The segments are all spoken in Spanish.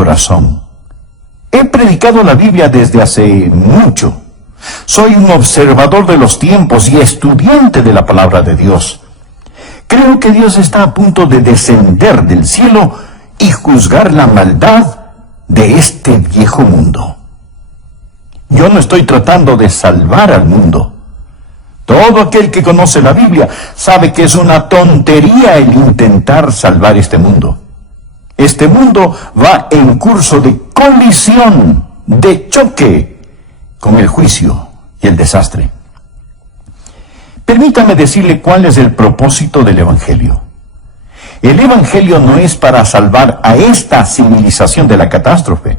corazón. He predicado la Biblia desde hace mucho. Soy un observador de los tiempos y estudiante de la palabra de Dios. Creo que Dios está a punto de descender del cielo y juzgar la maldad de este viejo mundo. Yo no estoy tratando de salvar al mundo. Todo aquel que conoce la Biblia sabe que es una tontería el intentar salvar este mundo. Este mundo va en curso de colisión, de choque con el juicio y el desastre. Permítame decirle cuál es el propósito del Evangelio. El Evangelio no es para salvar a esta civilización de la catástrofe.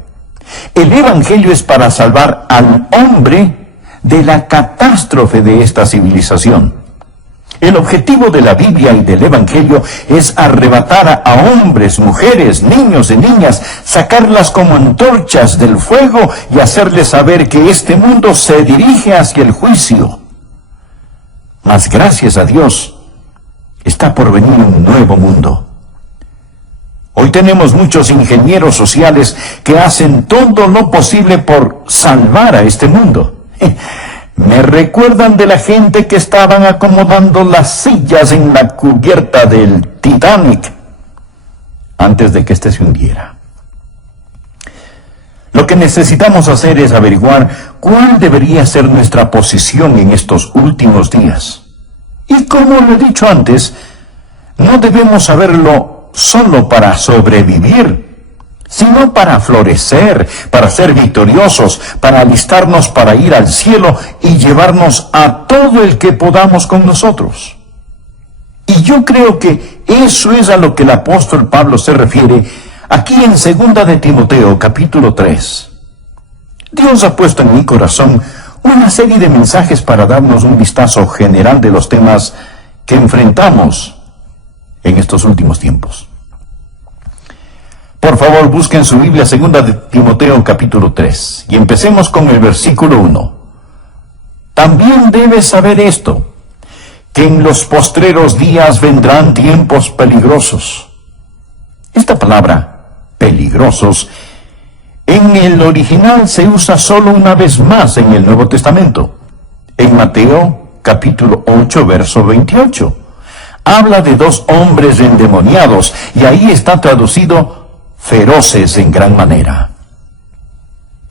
El Evangelio es para salvar al hombre de la catástrofe de esta civilización. El objetivo de la Biblia y del Evangelio es arrebatar a hombres, mujeres, niños y niñas, sacarlas como antorchas del fuego y hacerles saber que este mundo se dirige hacia el juicio. Mas gracias a Dios, está por venir un nuevo mundo. Hoy tenemos muchos ingenieros sociales que hacen todo lo posible por salvar a este mundo. Me recuerdan de la gente que estaban acomodando las sillas en la cubierta del Titanic antes de que éste se hundiera. Lo que necesitamos hacer es averiguar cuál debería ser nuestra posición en estos últimos días. Y como lo he dicho antes, no debemos saberlo solo para sobrevivir, sino para florecer, para ser victoriosos, para alistarnos para ir al cielo y llevarnos a todo el que podamos con nosotros. Y yo creo que eso es a lo que el apóstol Pablo se refiere aquí en 2 de Timoteo, capítulo 3. Dios ha puesto en mi corazón una serie de mensajes para darnos un vistazo general de los temas que enfrentamos en estos últimos tiempos. Por favor, busquen su Biblia, 2 de Timoteo, capítulo 3, y empecemos con el versículo 1. También debes saber esto, que en los postreros días vendrán tiempos peligrosos. Esta palabra, peligrosos, en el original se usa solo una vez más en el Nuevo Testamento. En Mateo, capítulo 8, verso 28. Habla de dos hombres endemoniados, y ahí está traducido feroces en gran manera.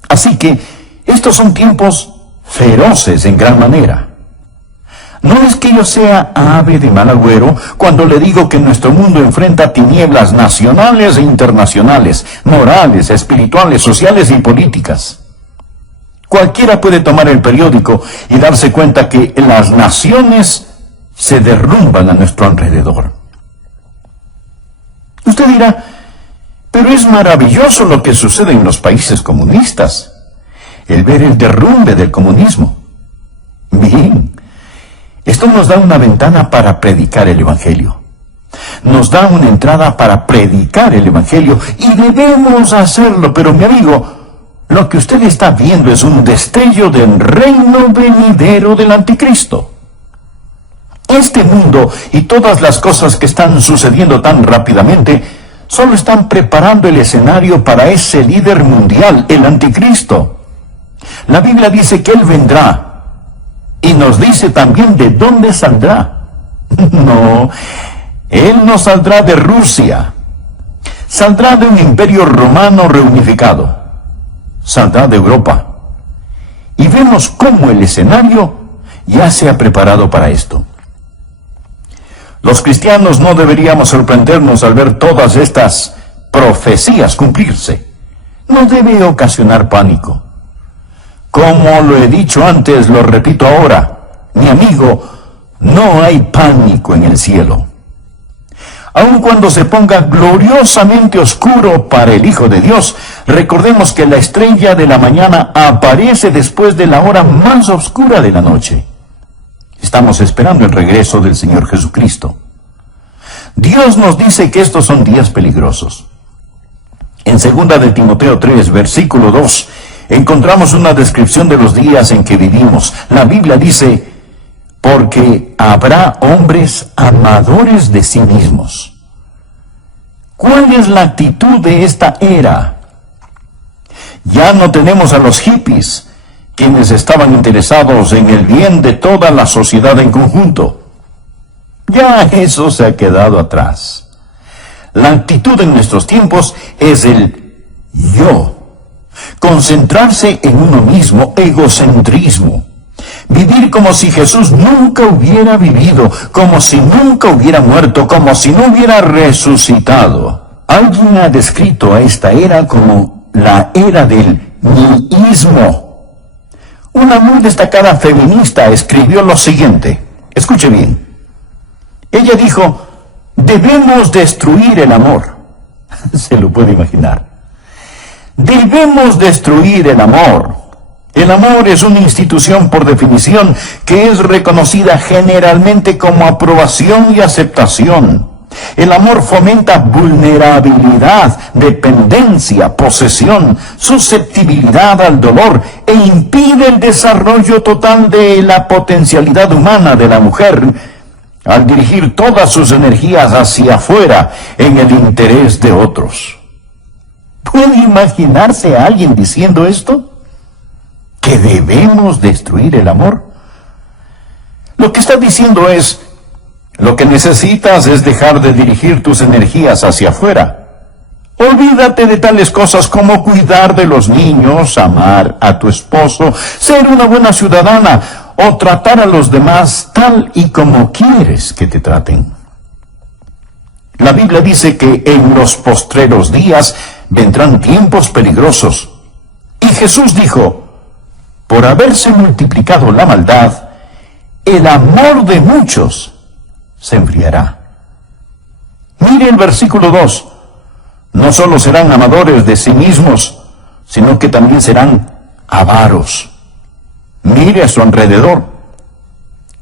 Así que estos son tiempos feroces en gran manera. No es que yo sea ave de mal agüero cuando le digo que nuestro mundo enfrenta tinieblas nacionales e internacionales, morales, espirituales, sociales y políticas. Cualquiera puede tomar el periódico y darse cuenta que las naciones se derrumban a nuestro alrededor. Usted dirá, pero es maravilloso lo que sucede en los países comunistas, el ver el derrumbe del comunismo. Bien, esto nos da una ventana para predicar el Evangelio. Nos da una entrada para predicar el Evangelio y debemos hacerlo, pero mi amigo, lo que usted está viendo es un destello del reino venidero del anticristo. Este mundo y todas las cosas que están sucediendo tan rápidamente solo están preparando el escenario para ese líder mundial, el anticristo. La Biblia dice que él vendrá y nos dice también de dónde saldrá. No, él no saldrá de Rusia, saldrá de un imperio romano reunificado, saldrá de Europa. Y vemos cómo el escenario ya se ha preparado para esto. Los cristianos no deberíamos sorprendernos al ver todas estas profecías cumplirse. No debe ocasionar pánico. Como lo he dicho antes, lo repito ahora, mi amigo, no hay pánico en el cielo. Aun cuando se ponga gloriosamente oscuro para el Hijo de Dios, recordemos que la estrella de la mañana aparece después de la hora más oscura de la noche. Estamos esperando el regreso del Señor Jesucristo. Dios nos dice que estos son días peligrosos. En 2 de Timoteo 3, versículo 2, encontramos una descripción de los días en que vivimos. La Biblia dice, porque habrá hombres amadores de sí mismos. ¿Cuál es la actitud de esta era? Ya no tenemos a los hippies, quienes estaban interesados en el bien de toda la sociedad en conjunto. Ya eso se ha quedado atrás. La actitud en nuestros tiempos es el yo. Concentrarse en uno mismo, egocentrismo. Vivir como si Jesús nunca hubiera vivido, como si nunca hubiera muerto, como si no hubiera resucitado. Alguien ha descrito a esta era como la era del nihilismo. Una muy destacada feminista escribió lo siguiente. Escuche bien. Ella dijo: debemos destruir el amor. Se lo puede imaginar. Debemos destruir el amor. El amor es una institución por definición que es reconocida generalmente como aprobación y aceptación. El amor fomenta vulnerabilidad, dependencia, posesión, susceptibilidad al dolor e impide el desarrollo total de la potencialidad humana de la mujer al dirigir todas sus energías hacia afuera en el interés de otros. ¿Puede imaginarse a alguien diciendo esto? ¿Que debemos destruir el amor? Lo que está diciendo es: lo que necesitas es dejar de dirigir tus energías hacia afuera. Olvídate de tales cosas como cuidar de los niños, amar a tu esposo, ser una buena ciudadana o tratar a los demás tal y como quieres que te traten. La Biblia dice que en los postreros días vendrán tiempos peligrosos. Y Jesús dijo: por haberse multiplicado la maldad, el amor de muchos se enfriará. Mire el versículo 2. No solo serán amadores de sí mismos, sino que también serán avaros. Mire a su alrededor.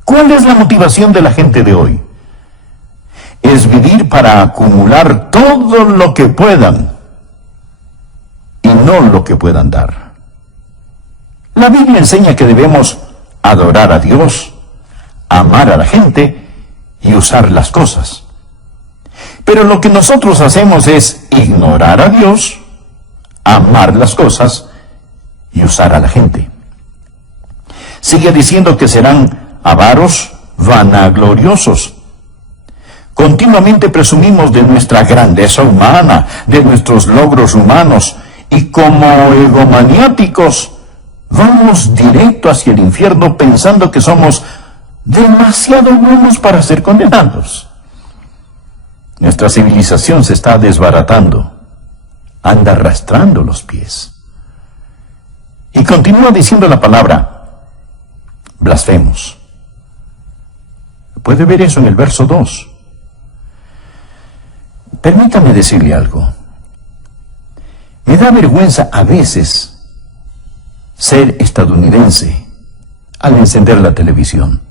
¿Cuál es la motivación de la gente de hoy? Es vivir para acumular todo lo que puedan y no lo que puedan dar. La Biblia enseña que debemos adorar a Dios, amar a la gente y usar las cosas. Pero lo que nosotros hacemos es ignorar a Dios, amar las cosas y usar a la gente. Sigue diciendo que serán avaros, vanagloriosos. Continuamente presumimos de nuestra grandeza humana, de nuestros logros humanos, y como egomaniáticos vamos directo hacia el infierno pensando que somos demasiado buenos para ser condenados. Nuestra civilización se está desbaratando, anda arrastrando los pies. Y continúa diciendo la palabra: blasfemos. Puede ver eso en el verso 2. Permítame decirle algo. Me da vergüenza a veces ser estadounidense al encender la televisión.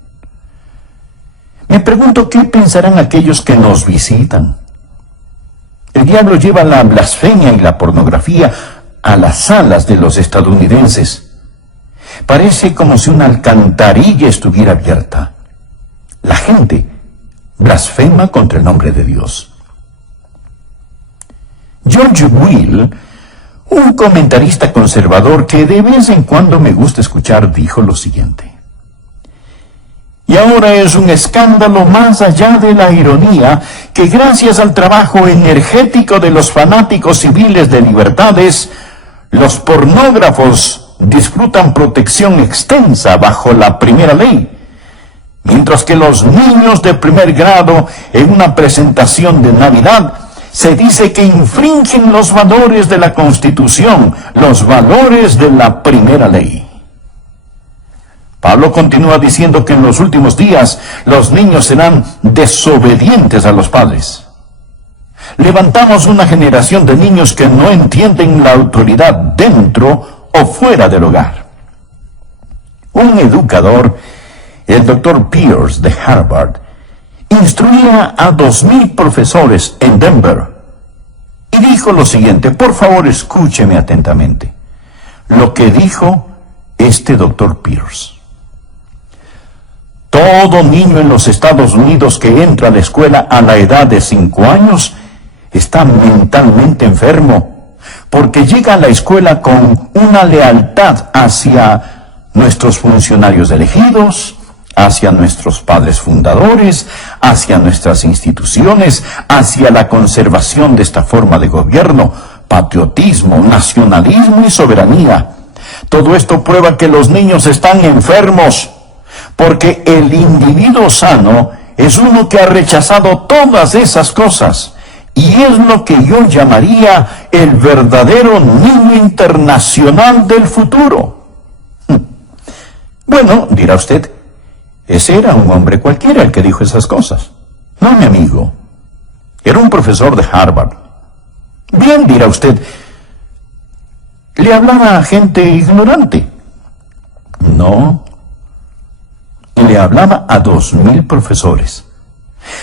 Me pregunto qué pensarán aquellos que nos visitan. El diablo lleva la blasfemia y la pornografía a las salas de los estadounidenses. Parece como si una alcantarilla estuviera abierta. La gente blasfema contra el nombre de Dios. George Will, un comentarista conservador que de vez en cuando me gusta escuchar, dijo lo siguiente: y ahora es un escándalo más allá de la ironía que gracias al trabajo energético de los fanáticos civiles de libertades, los pornógrafos disfrutan protección extensa bajo la primera ley, mientras que los niños de primer grado en una presentación de Navidad se dice que infringen los valores de la Constitución, los valores de la primera ley. Pablo continúa diciendo que en los últimos días los niños serán desobedientes a los padres. Levantamos una generación de niños que no entienden la autoridad dentro o fuera del hogar. Un educador, el Dr. Pierce de Harvard, instruía a 2,000 profesores en Denver y dijo lo siguiente. Por favor, escúcheme atentamente lo que dijo este Dr. Pierce. Todo niño en los Estados Unidos que entra a la escuela a la edad de 5 años está mentalmente enfermo, porque llega a la escuela con una lealtad hacia nuestros funcionarios elegidos, hacia nuestros padres fundadores, hacia nuestras instituciones, hacia la conservación de esta forma de gobierno, patriotismo, nacionalismo y soberanía. Todo esto prueba que los niños están enfermos, porque el individuo sano es uno que ha rechazado todas esas cosas, y es lo que yo llamaría el verdadero niño internacional del futuro. Bueno, dirá usted, ese era un hombre cualquiera el que dijo esas cosas. No, mi amigo. Era un profesor de Harvard. Bien, dirá usted, le hablaba a gente ignorante. No. Le hablaba a 2,000 profesores.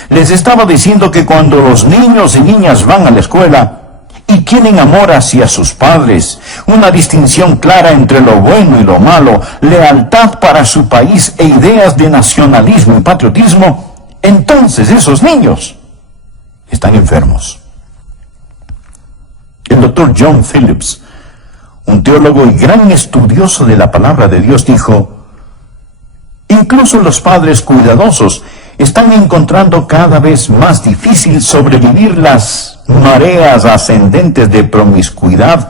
Les estaba diciendo que cuando los niños y niñas van a la escuela y tienen amor hacia sus padres, una distinción clara entre lo bueno y lo malo, lealtad para su país e ideas de nacionalismo y patriotismo, entonces esos niños están enfermos. El doctor John Phillips, un teólogo y gran estudioso de la palabra de Dios, dijo: incluso los padres cuidadosos están encontrando cada vez más difícil sobrevivir las mareas ascendentes de promiscuidad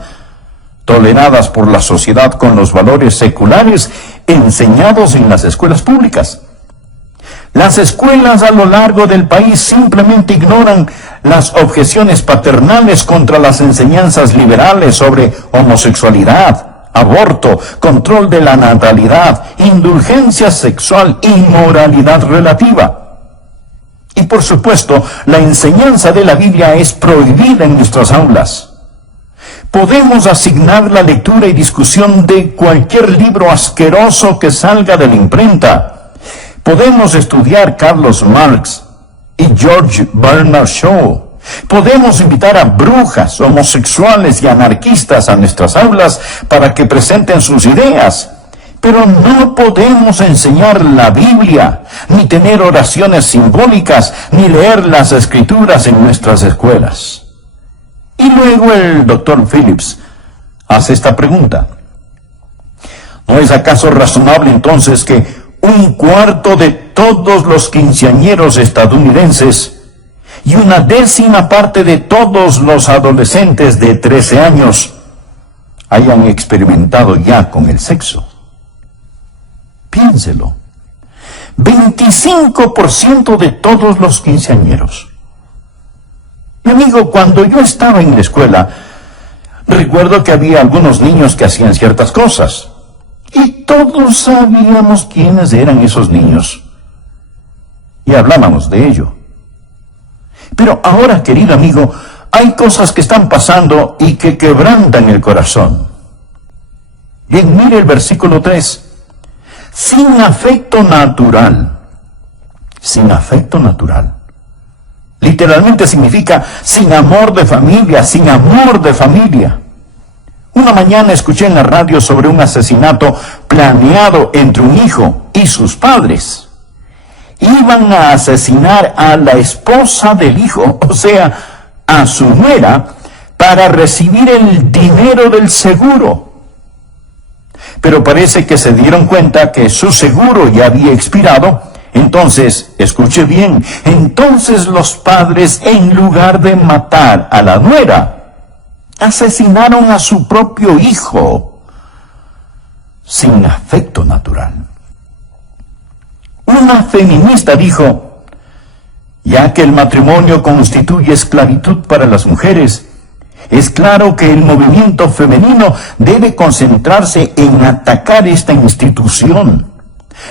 toleradas por la sociedad con los valores seculares enseñados en las escuelas públicas. Las escuelas a lo largo del país simplemente ignoran las objeciones paternales contra las enseñanzas liberales sobre homosexualidad, aborto, control de la natalidad, indulgencia sexual y moralidad relativa. Y por supuesto, la enseñanza de la Biblia es prohibida en nuestras aulas. Podemos asignar la lectura y discusión de cualquier libro asqueroso que salga de la imprenta. Podemos estudiar Carlos Marx y George Bernard Shaw. Podemos invitar a brujas, homosexuales y anarquistas a nuestras aulas para que presenten sus ideas. Pero no podemos enseñar la Biblia, ni tener oraciones simbólicas, ni leer las Escrituras en nuestras escuelas. Y luego el doctor Phillips hace esta pregunta: ¿no es acaso razonable entonces que 1/4 de todos los quinceañeros estadounidenses y 1/10 parte de todos los adolescentes de 13 años hayan experimentado ya con el sexo? Piénselo. 25% de todos los quinceañeros. Mi amigo, cuando yo estaba en la escuela, recuerdo que había algunos niños que hacían ciertas cosas. Y todos sabíamos quiénes eran esos niños. Y hablábamos de ello. Pero ahora, querido amigo, hay cosas que están pasando y que quebrantan el corazón. Bien, mire el versículo 3. Sin afecto natural. Sin afecto natural. Literalmente significa sin amor de familia, sin amor de familia. Una mañana escuché en la radio sobre un asesinato planeado entre un hijo y sus padres. Iban a asesinar a la esposa del hijo, o sea, a su nuera, para recibir el dinero del seguro. Pero parece que se dieron cuenta que su seguro ya había expirado. Entonces, escuche bien, entonces los padres, en lugar de matar a la nuera, asesinaron a su propio hijo sin afecto natural. Una feminista dijo: ya que el matrimonio constituye esclavitud para las mujeres, es claro que el movimiento femenino debe concentrarse en atacar esta institución.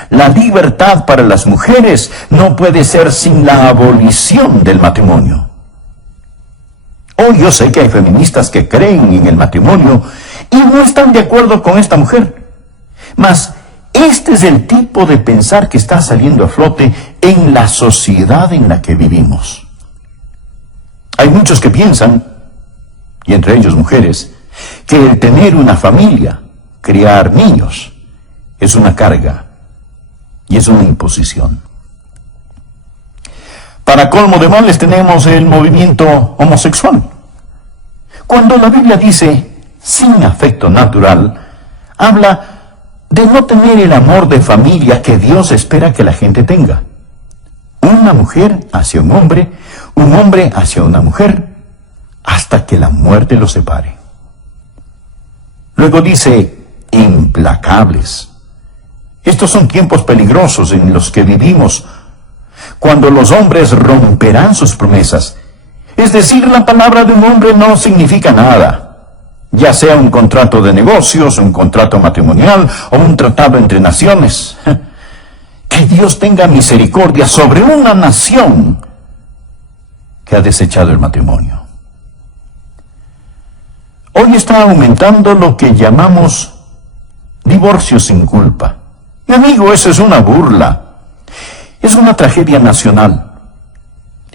La libertad para las mujeres no puede ser sin la abolición del matrimonio. Hoy yo sé que hay feministas que creen en el matrimonio y no están de acuerdo con esta mujer. Mas este es el tipo de pensar que está saliendo a flote en la sociedad en la que vivimos. Hay muchos que piensan, y entre ellos mujeres, que el tener una familia, criar niños, es una carga y es una imposición. Para colmo de males tenemos el movimiento homosexual. Cuando la Biblia dice sin afecto natural, habla de no tener el amor de familia que Dios espera que la gente tenga. Una mujer hacia un hombre hacia una mujer, hasta que la muerte los separe. Luego dice, implacables. Estos son tiempos peligrosos en los que vivimos, cuando los hombres romperán sus promesas. Es decir, la palabra de un hombre no significa nada, ya sea un contrato de negocios, un contrato matrimonial o un tratado entre naciones. Que Dios tenga misericordia sobre una nación que ha desechado el matrimonio. Hoy está aumentando lo que llamamos divorcio sin culpa. Mi amigo, eso es una burla. Es una tragedia nacional.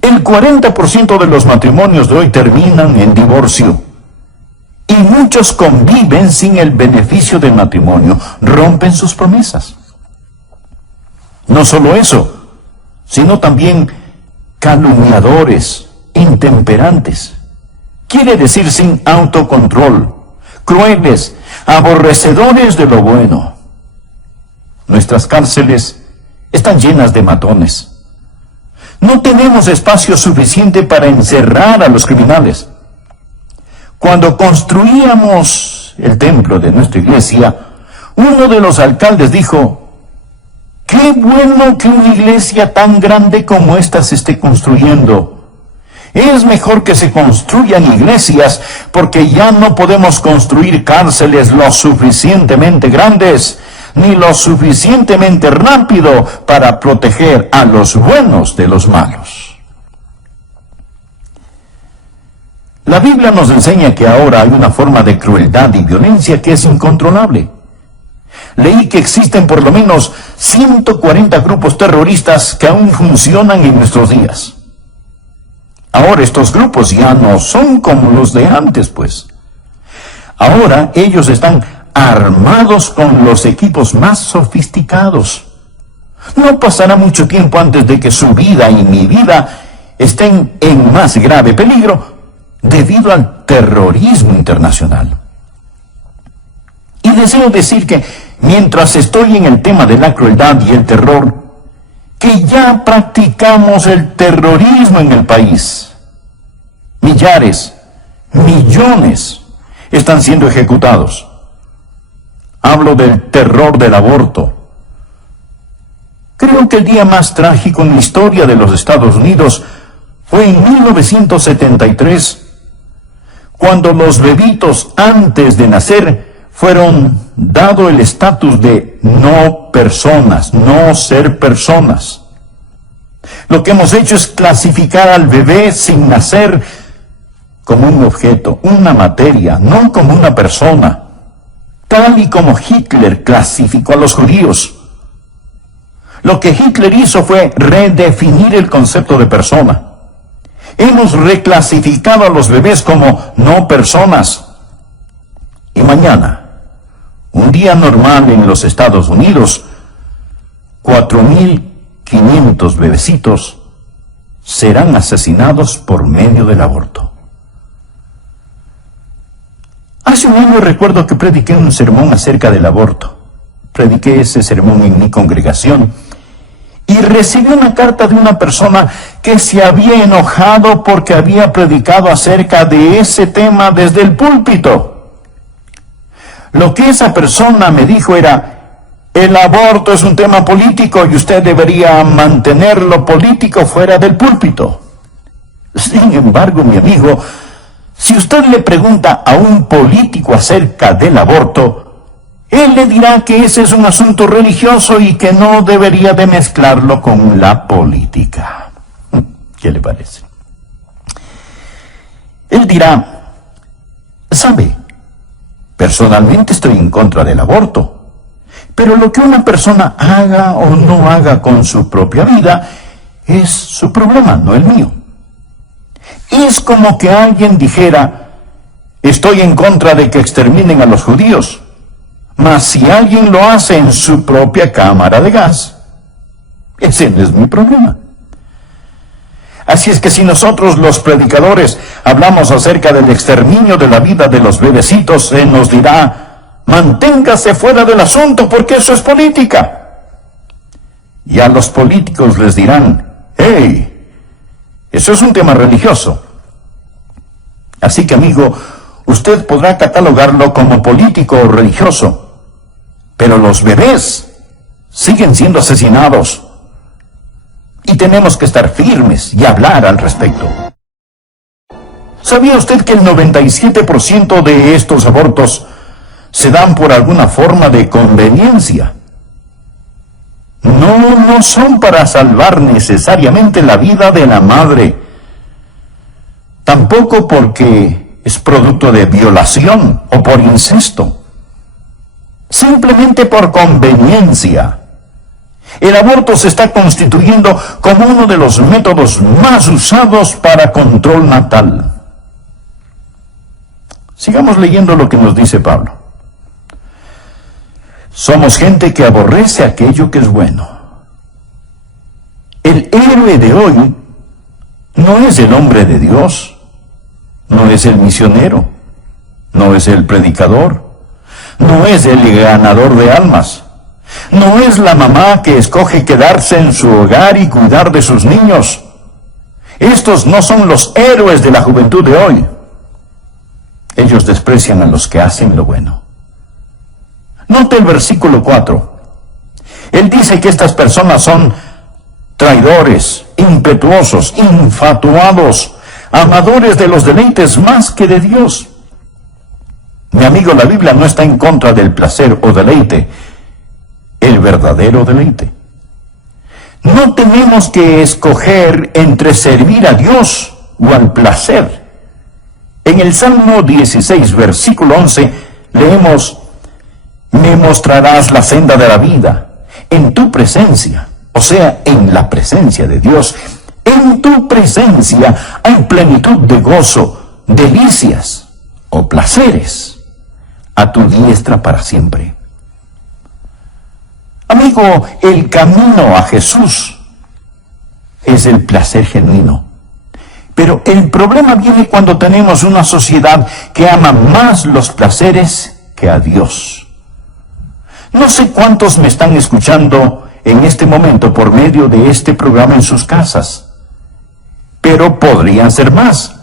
El 40% de los matrimonios de hoy terminan en divorcio. Y muchos conviven sin el beneficio del matrimonio, rompen sus promesas. No solo eso, sino también calumniadores, intemperantes. Quiere decir sin autocontrol, crueles, aborrecedores de lo bueno. Nuestras cárceles están llenas de matones. No tenemos espacio suficiente para encerrar a los criminales. Cuando construíamos el templo de nuestra iglesia, uno de los alcaldes dijo, qué bueno que una iglesia tan grande como esta se esté construyendo. Es mejor que se construyan iglesias, porque ya no podemos construir cárceles lo suficientemente grandes, ni lo suficientemente rápido para proteger a los buenos de los malos. La Biblia nos enseña que ahora hay una forma de crueldad y violencia que es incontrolable. Leí que existen por lo menos 140 grupos terroristas que aún funcionan en nuestros días. Ahora estos grupos ya no son como los de antes, pues. Ahora ellos están armados con los equipos más sofisticados. No pasará mucho tiempo antes de que su vida y mi vida estén en más grave peligro debido al terrorismo internacional. Y deseo decir que mientras estoy en el tema de la crueldad y el terror, que ya practicamos el terrorismo en el país. Millares, millones están siendo ejecutados. Hablo del terror del aborto. Creo que el día más trágico en la historia de los Estados Unidos fue en 1973, cuando los bebitos antes de nacer fueron dado el estatus de no personas, no ser personas. Lo que hemos hecho es clasificar al bebé sin nacer como un objeto, una materia, no como una persona, tal y como Hitler clasificó a los judíos. Lo que Hitler hizo fue redefinir el concepto de persona. Hemos reclasificado a los bebés como no personas. Y mañana, un día normal en los Estados Unidos, 4.500 bebecitos serán asesinados por medio del aborto. Hace un año recuerdo que prediqué un sermón acerca del aborto. Prediqué ese sermón en mi congregación y recibí una carta de una persona que se había enojado porque había predicado acerca de ese tema desde el púlpito. Lo que esa persona me dijo era, el aborto es un tema político y usted debería mantener lo político fuera del púlpito. Sin embargo, mi amigo, si usted le pregunta a un político acerca del aborto, él le dirá que ese es un asunto religioso y que no debería de mezclarlo con la política. ¿Qué le parece? Él dirá, ¿sabe? Personalmente estoy en contra del aborto, pero lo que una persona haga o no haga con su propia vida es su problema, no el mío. Es como que alguien dijera, estoy en contra de que exterminen a los judíos, mas si alguien lo hace en su propia cámara de gas, ese no es mi problema. Así es que si nosotros los predicadores hablamos acerca del exterminio de la vida de los bebecitos, se nos dirá: manténgase fuera del asunto porque eso es política. Y a los políticos les dirán: hey, eso es un tema religioso. Así que, amigo, usted podrá catalogarlo como político o religioso, pero los bebés siguen siendo asesinados. Y tenemos que estar firmes y hablar al respecto. ¿Sabía usted que el 97% de estos abortos se dan por alguna forma de conveniencia? No son para salvar necesariamente la vida de la madre. Tampoco porque es producto de violación o por incesto. Simplemente por conveniencia. El aborto se está constituyendo como uno de los métodos más usados para control natal. Sigamos leyendo lo que nos dice Pablo. Somos gente que aborrece aquello que es bueno. El héroe de hoy no es el hombre de Dios, no es el misionero, no es el predicador, no es el ganador de almas. No es la mamá que escoge quedarse en su hogar y cuidar de sus niños. Estos no son los héroes de la juventud de hoy. Ellos desprecian a los que hacen lo bueno. Note el versículo 4. Él dice que estas personas son traidores, impetuosos, infatuados, amadores de los deleites más que de Dios. Mi amigo, la Biblia no está en contra del placer o deleite, el verdadero deleite. No tenemos que escoger entre servir a Dios o al placer. En el Salmo 16, versículo 11, leemos: me mostrarás la senda de la vida, en tu presencia, o sea, en la presencia de Dios. En tu presencia hay plenitud de gozo, delicias o placeres, a tu diestra para siempre. Amigo, el camino a Jesús es el placer genuino. Pero el problema viene cuando tenemos una sociedad que ama más los placeres que a Dios. No sé cuántos me están escuchando en este momento por medio de este programa en sus casas, pero podrían ser más.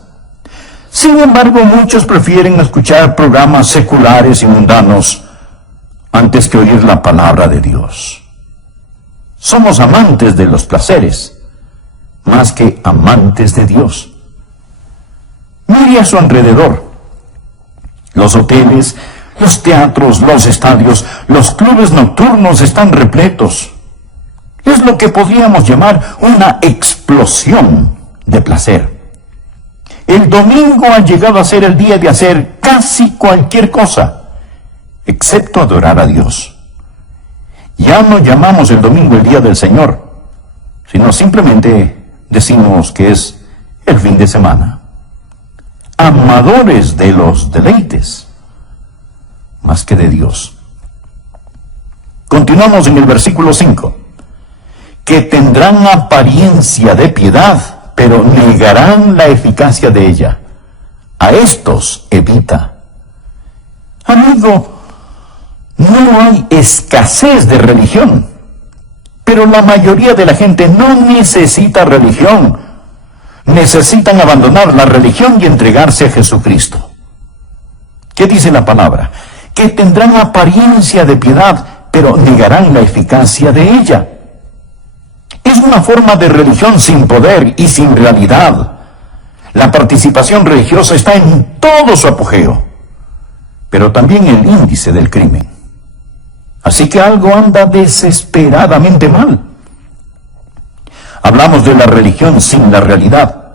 Sin embargo, muchos prefieren escuchar programas seculares y mundanos antes que oír la palabra de Dios. Somos amantes de los placeres, más que amantes de Dios. Mire a su alrededor. Los hoteles, los teatros, los estadios, los clubes nocturnos están repletos. Es lo que podríamos llamar una explosión de placer. El domingo ha llegado a ser el día de hacer casi cualquier cosa, excepto adorar a Dios. Ya no llamamos el domingo el día del Señor, sino simplemente decimos que es el fin de semana. Amadores de los deleites, más que de Dios. Continuamos en el versículo 5. Que tendrán apariencia de piedad, pero negarán la eficacia de ella. A estos evita. Amigo, no hay escasez de religión, pero la mayoría de la gente no necesita religión. Necesitan abandonar la religión y entregarse a Jesucristo. ¿Qué dice la palabra? Que tendrán apariencia de piedad, pero negarán la eficacia de ella. Es una forma de religión sin poder y sin realidad. La participación religiosa está en todo su apogeo, pero también el índice del crimen. Así que algo anda desesperadamente mal. Hablamos de la religión sin la realidad.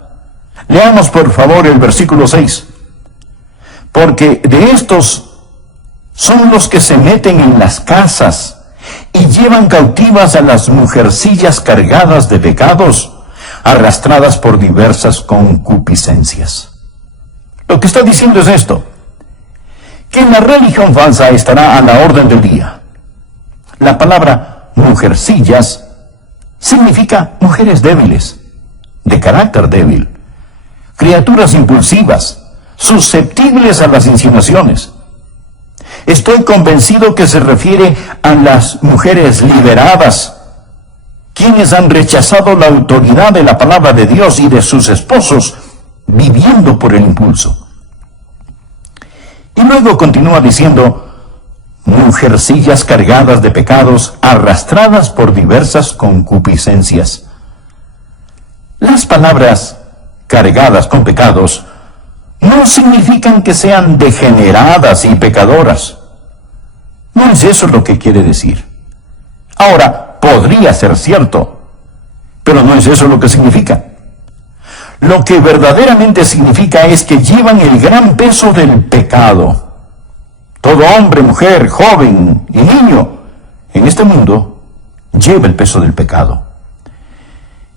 Leamos por favor el versículo 6. Porque de estos son los que se meten en las casas y llevan cautivas a las mujercillas cargadas de pecados, arrastradas por diversas concupiscencias. Lo que está diciendo es esto: que la religión falsa estará a la orden del día. La palabra mujercillas significa mujeres débiles, de carácter débil, criaturas impulsivas, susceptibles a las insinuaciones. Estoy convencido que se refiere a las mujeres liberadas, quienes han rechazado la autoridad de la palabra de Dios y de sus esposos, viviendo por el impulso. Y luego continúa diciendo, mujercillas cargadas de pecados, arrastradas por diversas concupiscencias. Las palabras cargadas con pecados no significan que sean degeneradas y pecadoras. No es eso lo que quiere decir. Ahora, podría ser cierto, pero no es eso lo que significa. Lo que verdaderamente significa es que llevan el gran peso del pecado. Todo hombre, mujer, joven y niño en este mundo lleva el peso del pecado.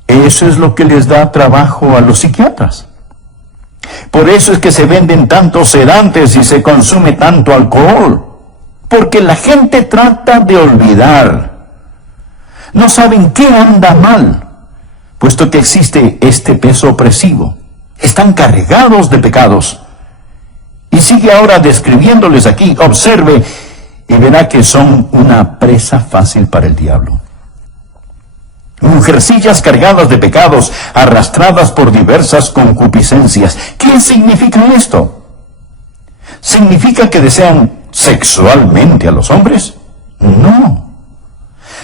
Eso es lo que les da trabajo a los psiquiatras. Por eso es que se venden tantos sedantes y se consume tanto alcohol. Porque la gente trata de olvidar. No saben qué anda mal, puesto que existe este peso opresivo. Están cargados de pecados. Y sigue ahora describiéndoles aquí. Observe y verá que son una presa fácil para el diablo. Mujercillas cargadas de pecados, arrastradas por diversas concupiscencias. ¿Qué significa esto? ¿Significa que desean sexualmente a los hombres? No.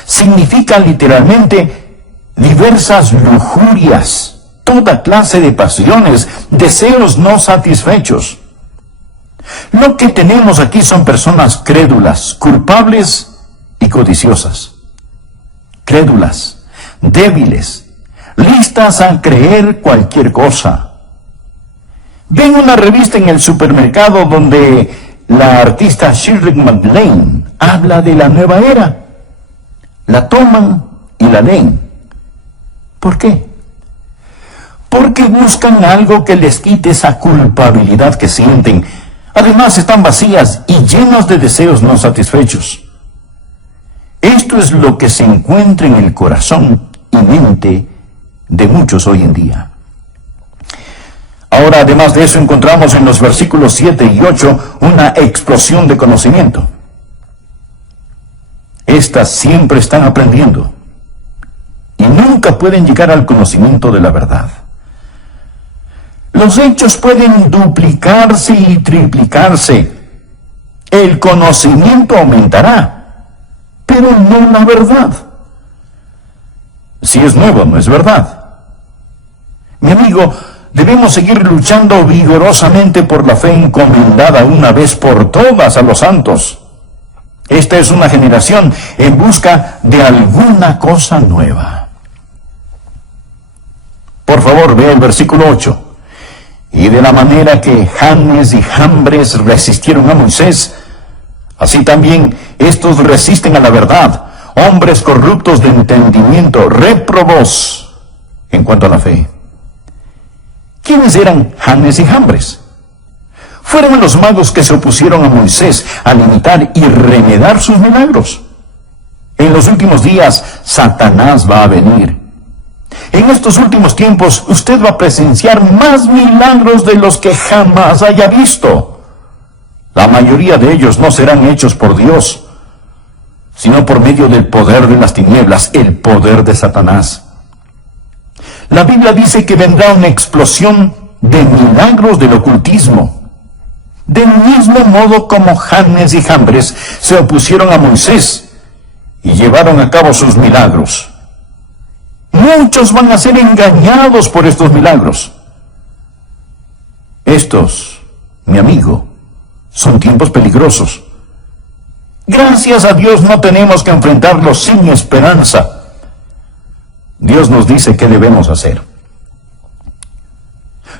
Significa literalmente diversas lujurias, toda clase de pasiones, deseos no satisfechos. Lo que tenemos aquí son personas crédulas, culpables y codiciosas. Crédulas, débiles, listas a creer cualquier cosa. Ven una revista en el supermercado donde la artista Shirley MacLaine habla de la nueva era. La toman y la leen. ¿Por qué? Porque buscan algo que les quite esa culpabilidad que sienten. Además están vacías y llenas de deseos no satisfechos. Esto es lo que se encuentra en el corazón y mente de muchos hoy en día. Ahora, además de eso, encontramos en los versículos 7 y 8 una explosión de conocimiento. Estas siempre están aprendiendo y nunca pueden llegar al conocimiento de la verdad. Los hechos pueden duplicarse y triplicarse. El conocimiento aumentará, pero no la verdad. Si es nuevo, no es verdad. Mi amigo, debemos seguir luchando vigorosamente por la fe encomendada una vez por todas a los santos. Esta es una generación en busca de alguna cosa nueva. Por favor, vea el versículo 8. Y de la manera que Janes y Jambres resistieron a Moisés, así también estos resisten a la verdad, hombres corruptos de entendimiento, réprobos en cuanto a la fe. ¿Quiénes eran Janes y Jambres? Fueron los magos que se opusieron a Moisés al imitar y remedar sus milagros. En los últimos días, Satanás va a venir. En estos últimos tiempos, usted va a presenciar más milagros de los que jamás haya visto. La mayoría de ellos no serán hechos por Dios, sino por medio del poder de las tinieblas, el poder de Satanás. La Biblia dice que vendrá una explosión de milagros del ocultismo. Del mismo modo como Janes y Jambres se opusieron a Moisés y llevaron a cabo sus milagros. Muchos van a ser engañados por estos milagros. Estos, mi amigo, son tiempos peligrosos. Gracias a Dios no tenemos que enfrentarlos sin esperanza. Dios nos dice qué debemos hacer.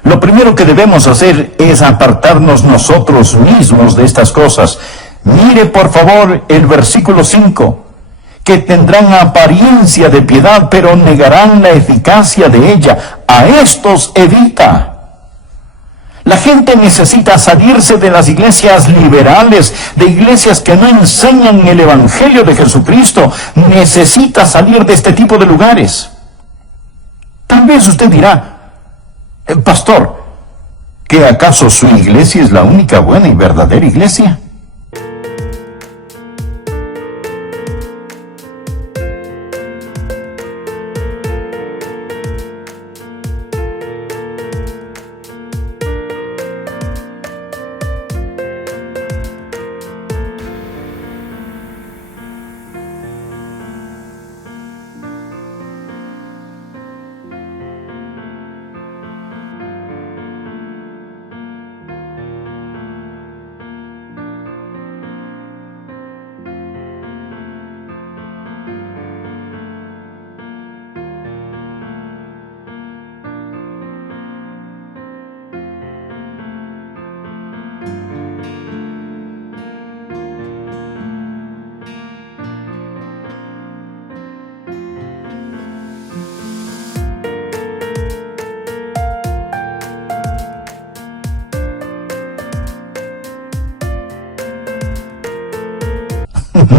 Lo primero que debemos hacer es apartarnos nosotros mismos de estas cosas. Mire por favor el versículo 5. Que tendrán apariencia de piedad, pero negarán la eficacia de ella. A estos evita. La gente necesita salirse de las iglesias liberales, de iglesias que no enseñan el Evangelio de Jesucristo. Necesita salir de este tipo de lugares. Tal vez usted dirá, pastor, ¿que acaso su iglesia es la única buena y verdadera iglesia?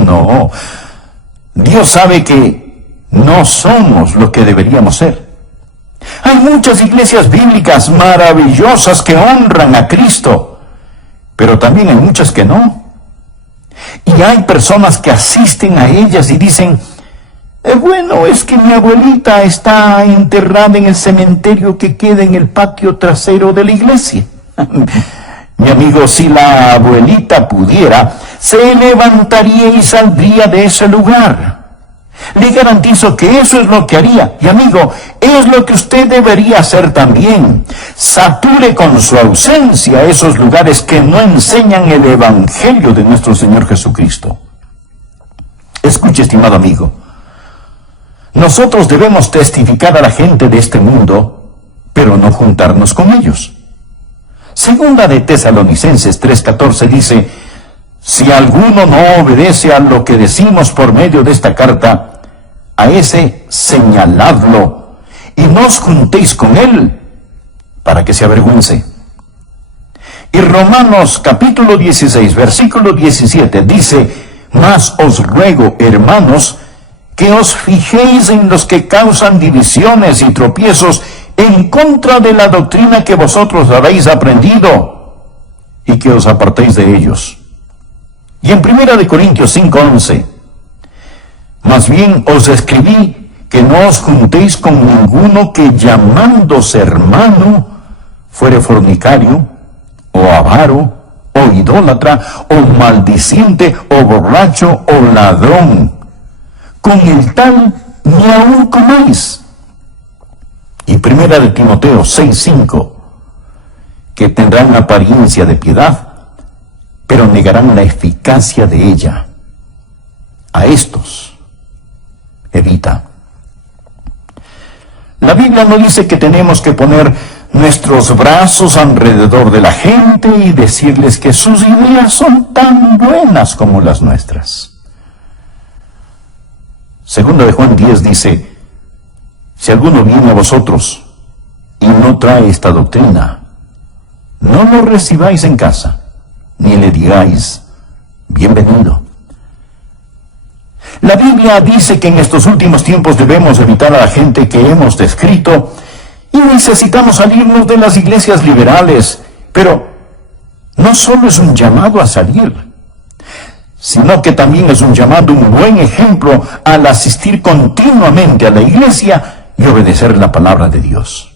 No, Dios sabe que no somos lo que deberíamos ser. Hay muchas iglesias bíblicas maravillosas que honran a Cristo, pero también hay muchas que no. Y hay personas que asisten a ellas y dicen, bueno, es que mi abuelita está enterrada en el cementerio que queda en el patio trasero de la iglesia. Mi amigo, si la abuelita pudiera, se levantaría y saldría de ese lugar. Le garantizo que eso es lo que haría. Y amigo, es lo que usted debería hacer también. Sature con su ausencia esos lugares que no enseñan el Evangelio de nuestro Señor Jesucristo. Escuche, estimado amigo. Nosotros debemos testificar a la gente de este mundo, pero no juntarnos con ellos. Segunda de Tesalonicenses 3:14 dice, si alguno no obedece a lo que decimos por medio de esta carta, a ese señaladlo y no os juntéis con él para que se avergüence. Y Romanos capítulo 16, versículo 17 dice, mas os ruego, hermanos, que os fijéis en los que causan divisiones y tropiezos en contra de la doctrina que vosotros habéis aprendido, y que os apartéis de ellos. Y en 1 Corintios 5:11, más bien os escribí que no os juntéis con ninguno que llamándose hermano fuere fornicario, o avaro, o idólatra, o maldiciente, o borracho, o ladrón. Con el tal ni aun comáis. Y 1 Timoteo 6:5, que tendrán apariencia de piedad, pero negarán la eficacia de ella. A estos evita. La Biblia no dice que tenemos que poner nuestros brazos alrededor de la gente y decirles que sus ideas son tan buenas como las nuestras. Segunda de Juan 10 dice, si alguno viene a vosotros y no trae esta doctrina, no lo recibáis en casa, ni le digáis, bienvenido. La Biblia dice que en estos últimos tiempos debemos evitar a la gente que hemos descrito y necesitamos salirnos de las iglesias liberales, pero no solo es un llamado a salir, sino que también es un llamado, un buen ejemplo al asistir continuamente a la iglesia y obedecer la palabra de Dios.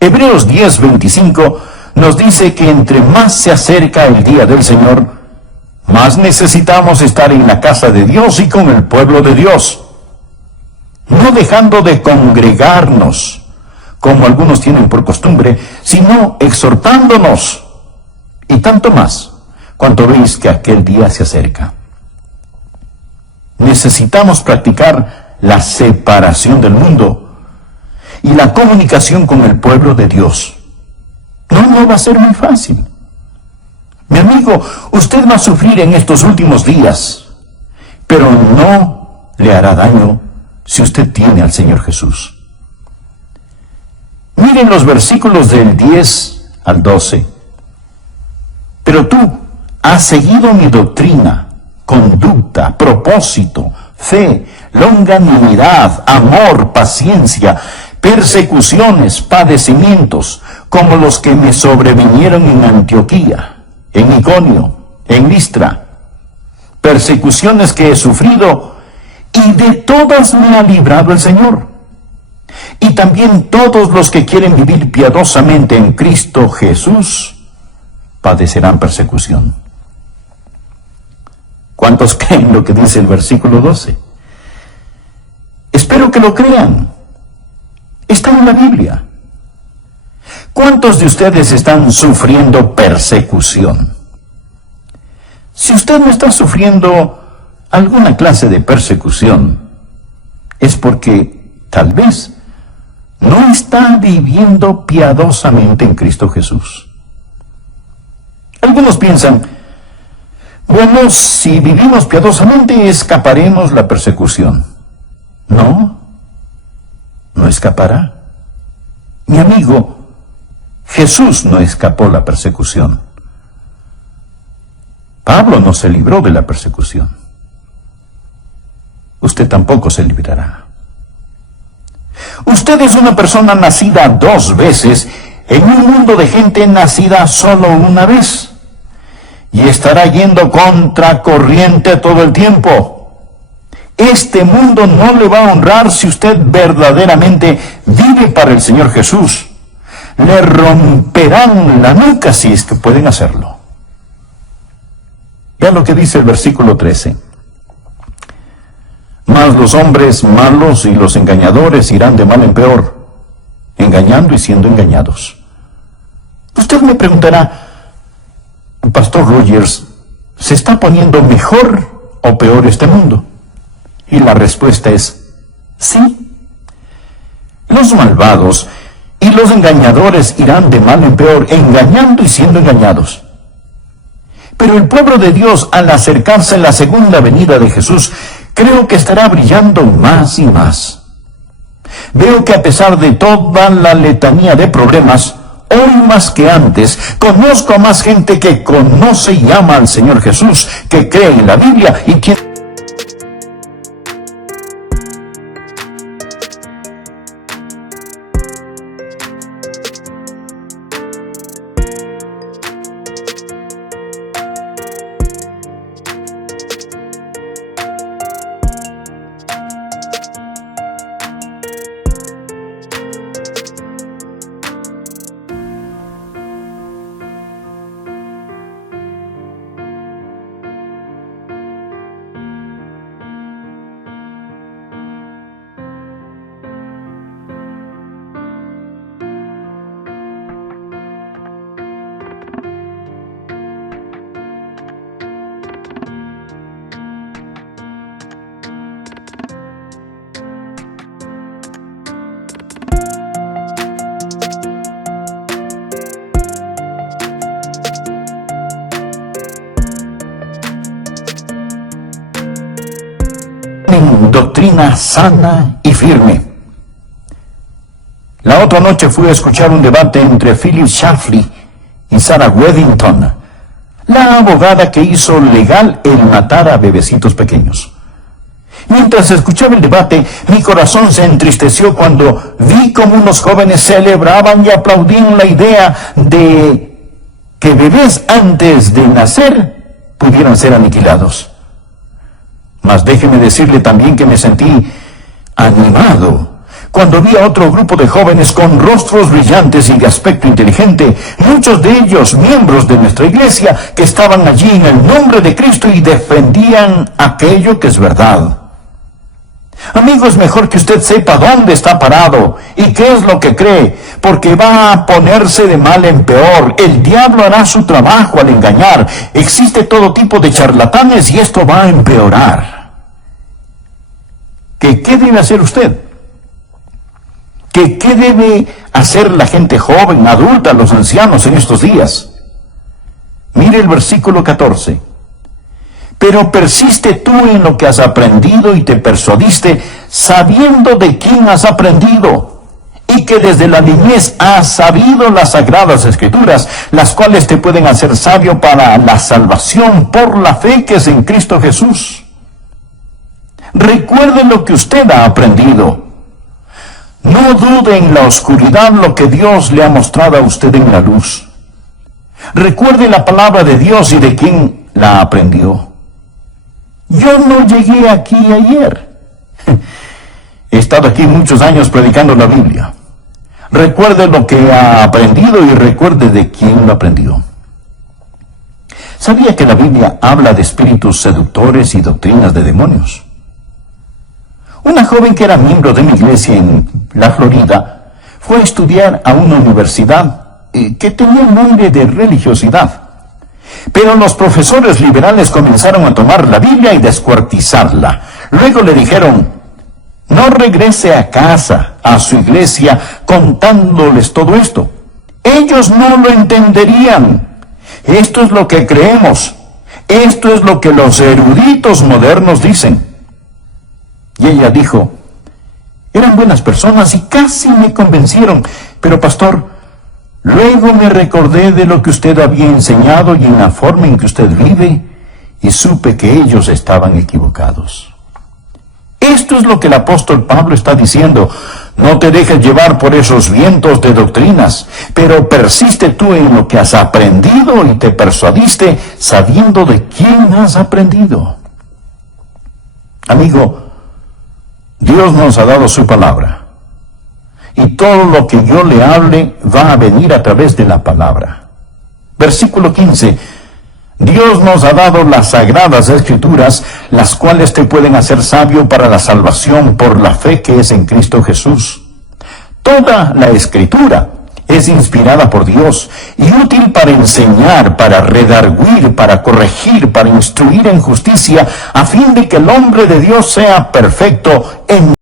Hebreos 10:25 nos dice que entre más se acerca el día del Señor, más necesitamos estar en la casa de Dios y con el pueblo de Dios, no dejando de congregarnos, como algunos tienen por costumbre, sino exhortándonos, y tanto más, cuanto veis que aquel día se acerca. Necesitamos practicar la separación del mundo y la comunicación con el pueblo de Dios. No va a ser muy fácil. Mi amigo, usted va a sufrir en estos últimos días, pero no le hará daño si usted tiene al Señor Jesús. Miren los versículos del 10 al 12. Pero tú has seguido mi doctrina, conducta, propósito, fe, longanimidad, amor, paciencia, persecuciones, padecimientos, como los que me sobrevinieron en Antioquía, en Iconio, en Listra, persecuciones que he sufrido, y de todas me ha librado el Señor. Y también todos los que quieren vivir piadosamente en Cristo Jesús padecerán persecución. ¿Cuántos creen lo que dice el versículo 12? Espero que lo crean. Está en la Biblia. ¿Cuántos de ustedes están sufriendo persecución? Si usted no está sufriendo alguna clase de persecución, es porque tal vez no está viviendo piadosamente en Cristo Jesús. Algunos piensan, bueno, si vivimos piadosamente escaparemos la persecución. No escapará. Mi amigo, Jesús no escapó la persecución. Pablo no se libró de la persecución. Usted tampoco se librará. Usted es una persona nacida 2 veces en un mundo de gente nacida solo una vez. Y estará yendo contra corriente todo el tiempo. Este mundo no le va a honrar si usted verdaderamente vive para el Señor Jesús. Le romperán la nuca si es que pueden hacerlo. Vean lo que dice el versículo 13. Mas los hombres malos y los engañadores irán de mal en peor, engañando y siendo engañados. Usted me preguntará, Pastor Rogers, ¿se está poniendo mejor o peor este mundo? Y la respuesta es sí. Los malvados y los engañadores irán de mal en peor, engañando y siendo engañados. Pero el pueblo de Dios, al acercarse a la segunda venida de Jesús, creo que estará brillando más y más. Veo que a pesar de toda la letanía de problemas, hoy más que antes, conozco a más gente que conoce y ama al Señor Jesús, que cree en la Biblia y quien... doctrina sana y firme. La otra noche fui a escuchar un debate entre Philip Schlafly y Sarah Weddington, la abogada que hizo legal el matar a bebecitos pequeños. Mientras escuchaba el debate, mi corazón se entristeció cuando vi cómo unos jóvenes celebraban y aplaudían la idea de que bebés antes de nacer pudieran ser aniquilados. Mas déjeme decirle también que me sentí animado cuando vi a otro grupo de jóvenes con rostros brillantes y de aspecto inteligente, muchos de ellos miembros de nuestra iglesia, que estaban allí en el nombre de Cristo y defendían aquello que es verdad. Amigo, es mejor que usted sepa dónde está parado y qué es lo que cree, porque va a ponerse de mal en peor. El diablo hará su trabajo al engañar. Existe todo tipo de charlatanes y esto va a empeorar. ¿Qué debe hacer usted? ¿Qué debe hacer la gente joven, adulta, los ancianos en estos días? Mire el versículo 14. Pero persiste tú en lo que has aprendido y te persuadiste, sabiendo de quién has aprendido, y que desde la niñez has sabido las sagradas escrituras, las cuales te pueden hacer sabio para la salvación por la fe que es en Cristo Jesús. Recuerde lo que usted ha aprendido. No dude en la oscuridad lo que Dios le ha mostrado a usted en la luz. Recuerde la palabra de Dios y de quién la aprendió. Yo no llegué aquí ayer. He estado aquí muchos años predicando la Biblia. Recuerde lo que ha aprendido y recuerde de quién lo aprendió. ¿Sabía que la Biblia habla de espíritus seductores y doctrinas de demonios? Una joven que era miembro de mi iglesia en la Florida fue a estudiar a una universidad que tenía un aire de religiosidad. Pero los profesores liberales comenzaron a tomar la Biblia y descuartizarla. Luego le dijeron: no regrese a casa, a su iglesia, contándoles todo esto. Ellos no lo entenderían. Esto es lo que creemos. Esto es lo que los eruditos modernos dicen. Y ella dijo: eran buenas personas y casi me convencieron, pero pastor, luego me recordé de lo que usted había enseñado y en la forma en que usted vive, y supe que ellos estaban equivocados. Esto es lo que el apóstol Pablo está diciendo. No te dejes llevar por esos vientos de doctrinas, pero persiste tú en lo que has aprendido y te persuadiste sabiendo de quién has aprendido. Amigo, Dios nos ha dado su palabra, y todo lo que yo le hable va a venir a través de la palabra. Versículo 15. Dios nos ha dado las sagradas escrituras, las cuales te pueden hacer sabio para la salvación por la fe que es en Cristo Jesús. Toda la escritura es inspirada por Dios y útil para enseñar, para redarguir, para corregir, para instruir en justicia, a fin de que el hombre de Dios sea perfecto, en